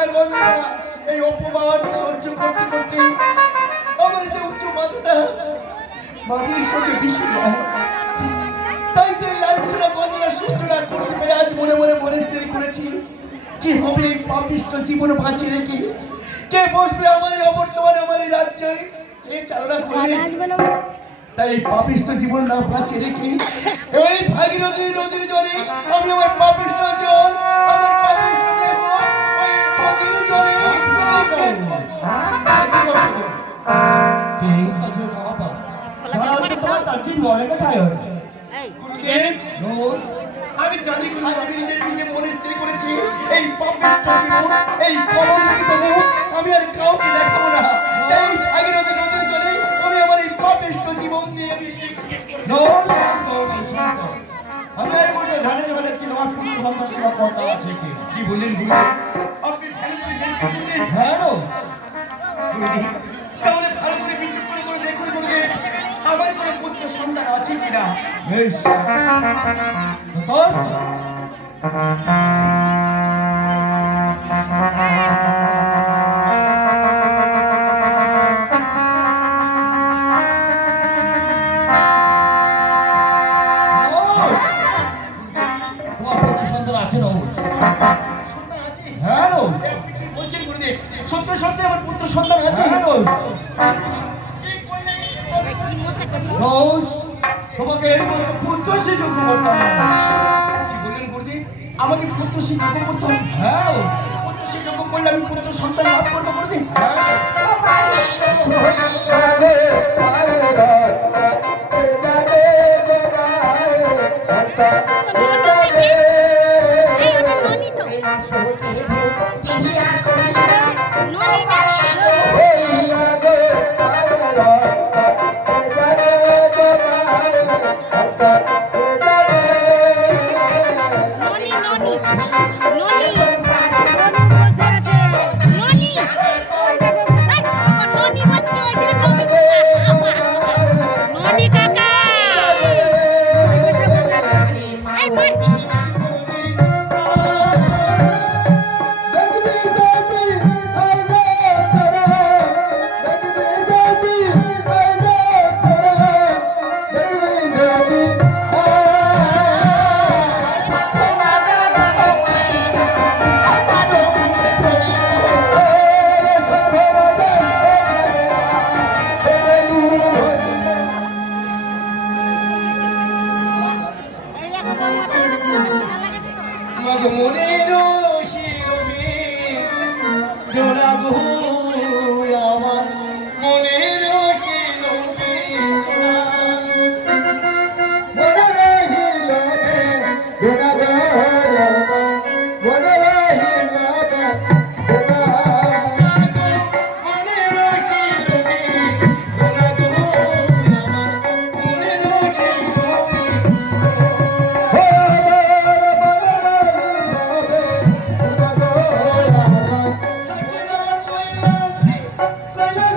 প্রজাদের লাঞ্ছনা এই অপমান সহ্য করতে করতে আমার যে উচ্চ মাথাটা মাটির সঙ্গে যায় তাই তো এই লাঞ্ছনা গঞ্জনা সহ্য না করতে পেরে আজ মনে মনে মনে স্থির করেছি কি হবে এই পাপিষ্ট জীবন বাঁচিয়ে রেখে? কে বসবে আমার এই অবর্তমানে আমার এই রাজ্যে? এই চালনা করবে? তাই এই পাপিষ্ট জীবন না বাঁচিয়ে রেখে এই ভাগীরথী নদীর জলে আমি আমার পাপিষ্ট জীবন মনে কোথায় গুরুদেব আমি জানি গুরু আমি নিজের নিজে মনে স্থির করেছি। এই পাপিষ্ট জীবন এই কলঙ্কিত মুখ আমি আর কাউকে দেখাবো না। তাই ভাগীরথী নদীর জলে আমি আমার এই পাপিষ্ট জীবন দিয়ে আমি। আমি এই বলতে ধানে জমা দেখছি তোমার পুত্র সন্তান তোমার কথা আছে কি? কি বললেন গুরু আপনি ধ্যান করে ধ্যান করলেন হ্যাঁ নো গুরুদেব তাহলে ভালো করে বিচক্ষণ করে দেখুন গুরুদেব আমার কোনো পুত্র সন্তান আছে কিনা? তোর হ্যাঁ সত্য সত্যি আমার পুত্র সন্তান আছে। রোজ তোমাকে এরকম পুত্র সুযোগ করতে কি বললেন গুরুদেব আমাকে পুত্র শিক্ষক করতে হবে। হ্যাঁ। পুত্র শিক্ষক করলে আমি পুত্র সন্তান লাভ করব গুরুদেব হ্যাঁ।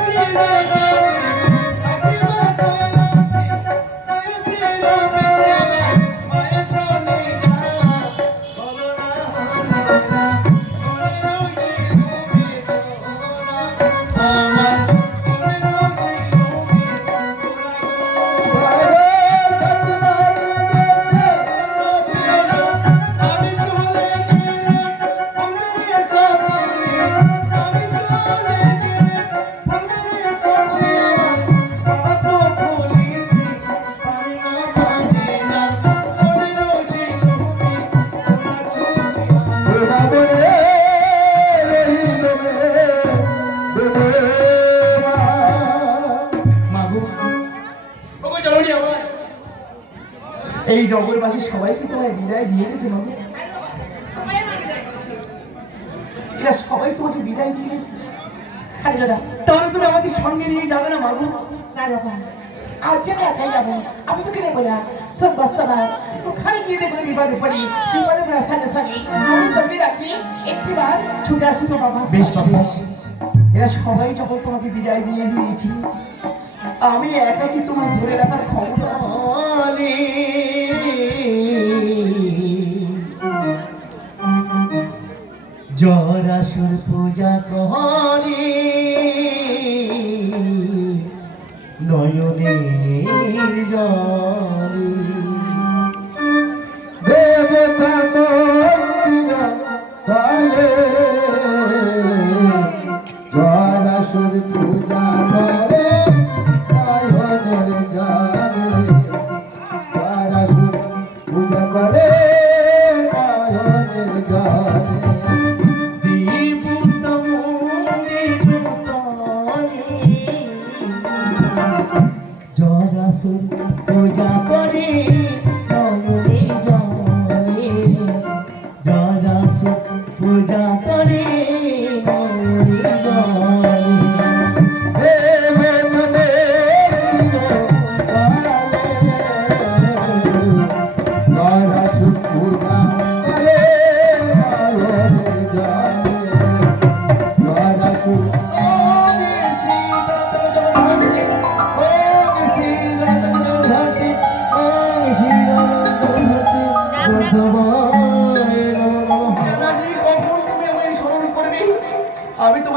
siendo সবাই কি তোমায় বিদায় দিয়ে গেছে এরা সবাই তোমাকে বিদায় দিয়ে গেছে তাহলে তুমি আমাকে সঙ্গে নিয়ে যাবে না মাগো? না বাবা আজ যে আমি একাই যাব আমি তোকে নেব না। সব বাচ্চারা ওখানে গিয়ে দেখলে বিপদে পড়ি। বিপদে পড়ার সাথে সাথে আমি তোকে রাখি। একটি ছুটে আসি তো বাবা বেশ বাবা এরা সবাই যখন তোমাকে বিদায় দিয়ে দিয়েছি আমি একাকি তোমায় ধরে রাখার ক্ষমতা জরাসুর পূজা করি। নয়নের জলে পূজা করে।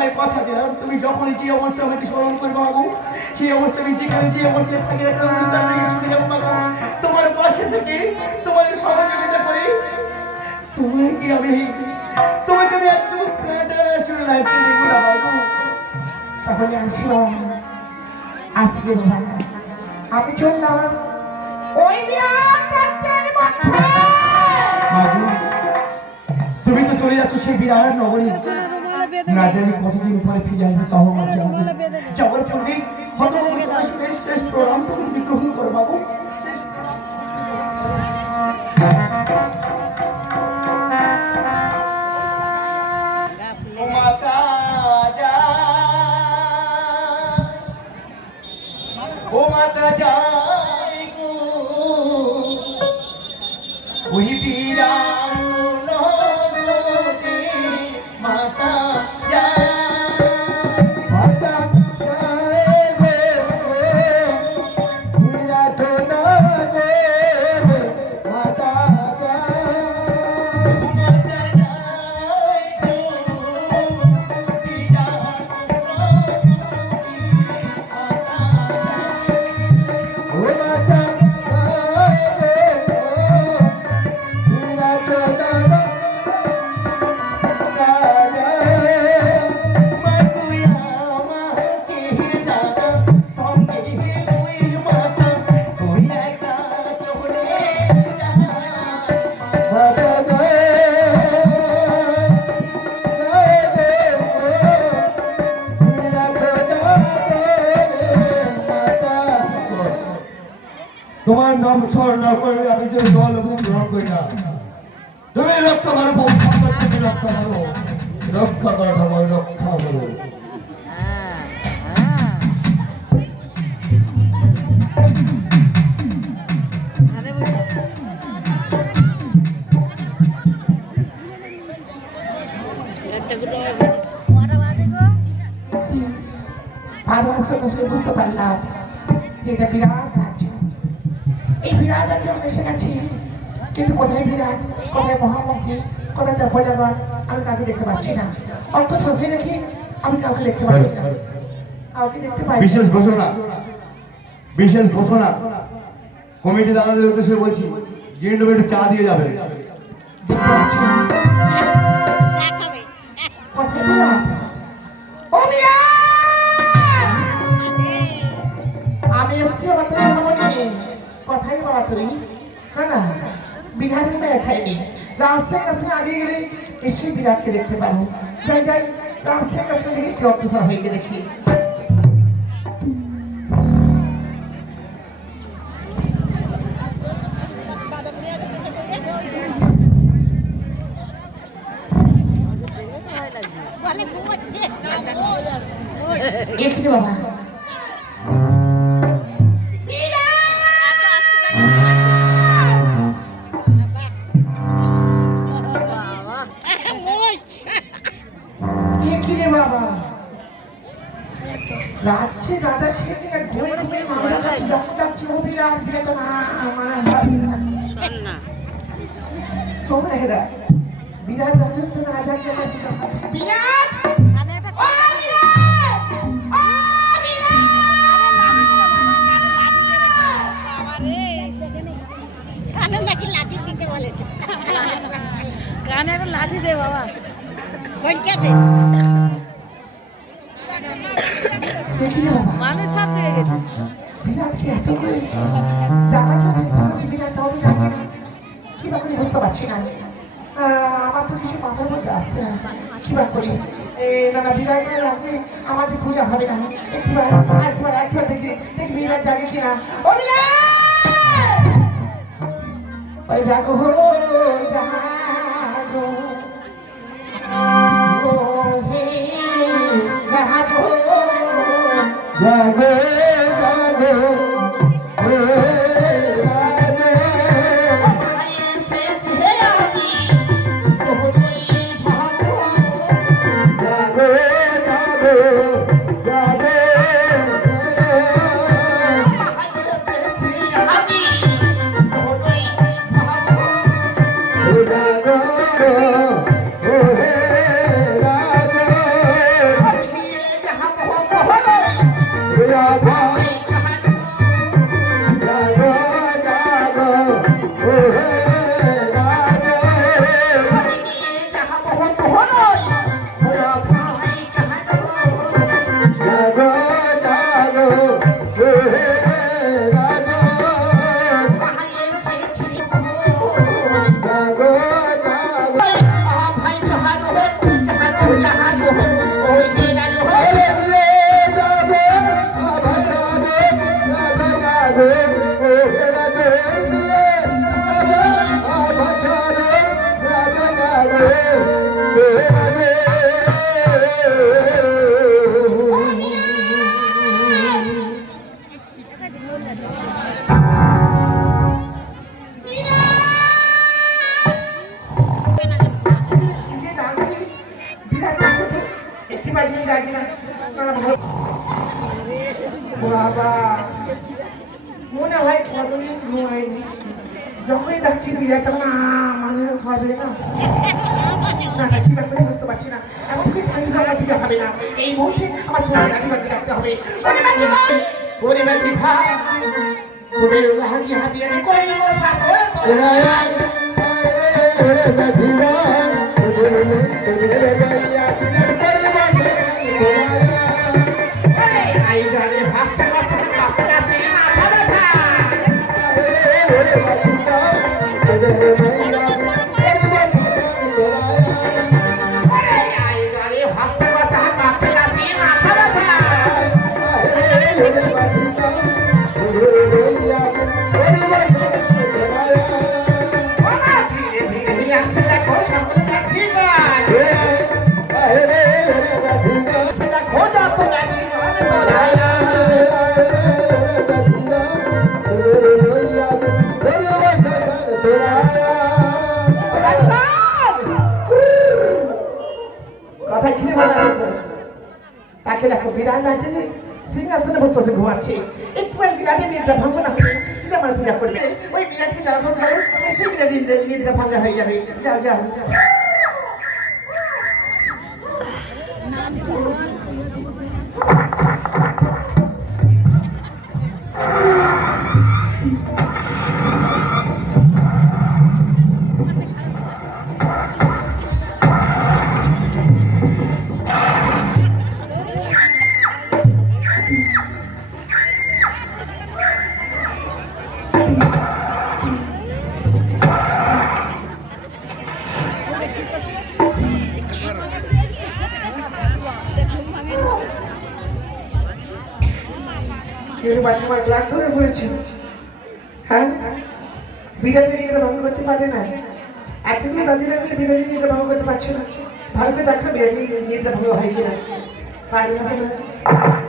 তোমায় কথা দিলাম। তুমি যখন যে অবস্থা আমাকে স্মরণ করবে বাবু সেই অবস্থা আমি যেখানে যে অবস্থায় থাকি ছুটে যাব বাবু। তোমার পাশে থেকে তোমার সহযোগিতা করে তোমায় কি আমি তোমাকে আমি এতটুকু চলে লাগতে দেবো না বাবু। তাহলে আসো আজকে আমি চললাম ওই বিরাট বাবু তুমি তো চলে যাচ্ছ সেই বিরাট নগরী। না জানি কতদিন পরে ফিরে আসবে তাও আমার জানা। যাওয়ার পূর্বে শেষ প্রণামটুকু তুমি গ্রহণ করো বাবু। শেষ যায় গো। ওই বিরাট তুমি রক্ষা করো তুমি রক্ষা করো। রক্ষা করো, ঠাকুর, রক্ষা করো। শুনে বুঝতে পারলাম যে এটা বিরাট রাজ্য। এই বিরাট রাজ্যে আমরা এসে গেছি কিন্তু কোথায় বিরাট কোথায় মহামন্ত্রী কোথায় তার প্রজাগণ আমি কাউকে দেখতে পাচ্ছি না। অল্প চোখে দেখি আমি কাউকে দেখতে পাচ্ছি না। কাউকে দেখতে পাই বিশেষ ঘোষণা বিশেষ ঘোষণা। কমিটি দাদাদের উদ্দেশ্যে বলছি গিয়ে একটু চা দিয়ে যাবে। কোথায় বিরাট ও বিরাট আমি এসছি আমার তুই ভ্রমণে কোথায় বাবা তুই হ্যাঁ না। বিধান দেখায়নি রাজসের কাছে আগে গেলে এসে বিরাটকে দেখতে পাবো। যাই যাই রাজসের কাছে দেখি কি অগ্রসর হয়ে দেখি। রাজ্যে রাজা সেদিন ঘুরে ঘুরে মারা যাচ্ছে যখন যাচ্ছে বিরাট না। মানে এরা বিরাট রাজত্ব রাজার জায়গায় বিরাট! ও বিরাট! ও কানে লাঠি দে বাবা। ভটকে দে বাবা। মানুষ সব চেষ্টা করছি বিরাট তাও তো না কি বা বুঝতে পারছি না আমার তো কিছু মাথার মধ্যে আসছে না কি বা করি এ, না না বিরাট আজকে আমার যে পূজা হবে না একটিবার একটিবার একটিবার দেখি দেখি বিরাট জাগে কিনা ও বিরাট ওই জাগো জাগো বাবা। মনে হয় কতদিন ঘুমায়নি যখনই যাচ্ছি বিরাট না মানে হবে না। না না কি ব্যাপারে বুঝতে পারছি না। এমন কি দিতে হবে না? এই মুহূর্তে আমার রাখতে হবে। ওরে বাকি তোদের হাতি হাতি আমি করিব বসে ঘুমাচ্ছে। একটু আগে বিরাটের নিদ্রা ভাঙবো না সেটা আমার পূজা করবে। ওই বিরাটকে যখন ভালো সেই বিরাট নিদ্রা ভাঙা হয়ে যাবে। যাও যাও। হ্যাঁ বিরাটের নিদ্রা ভঙ্গ পারে না। এতগুলো বাজি লাগলে নিদ্রা ভঙ্গ করতে পারছে না। ভালো করে দেখো বিরাটের নিদ্রা ভঙ্গ হয় কিনা। পারবে না।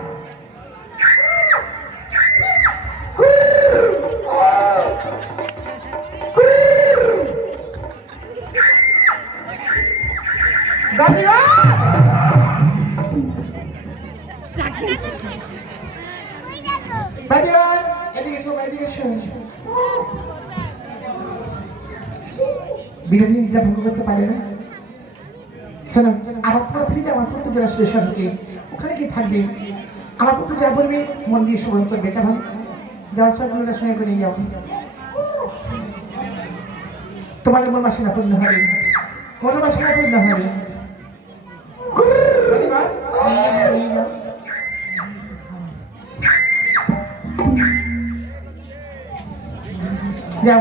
বিরোধী বিদ্যা ভঙ্গ করতে পারে না। শোনো আমার তোমরা ফিরে যাও আমার পুত্র জেলা স্টেশন ওখানে কি থাকবে? আমার পুত্র যা বলবে মন দিয়ে শ্রবণ করবে কেমন? যাওয়ার সময় পুরোটা সময় করে যাও। তোমাদের মন বাসনা পূর্ণ হবে। মন বাসনা পূর্ণ হবে। যাও,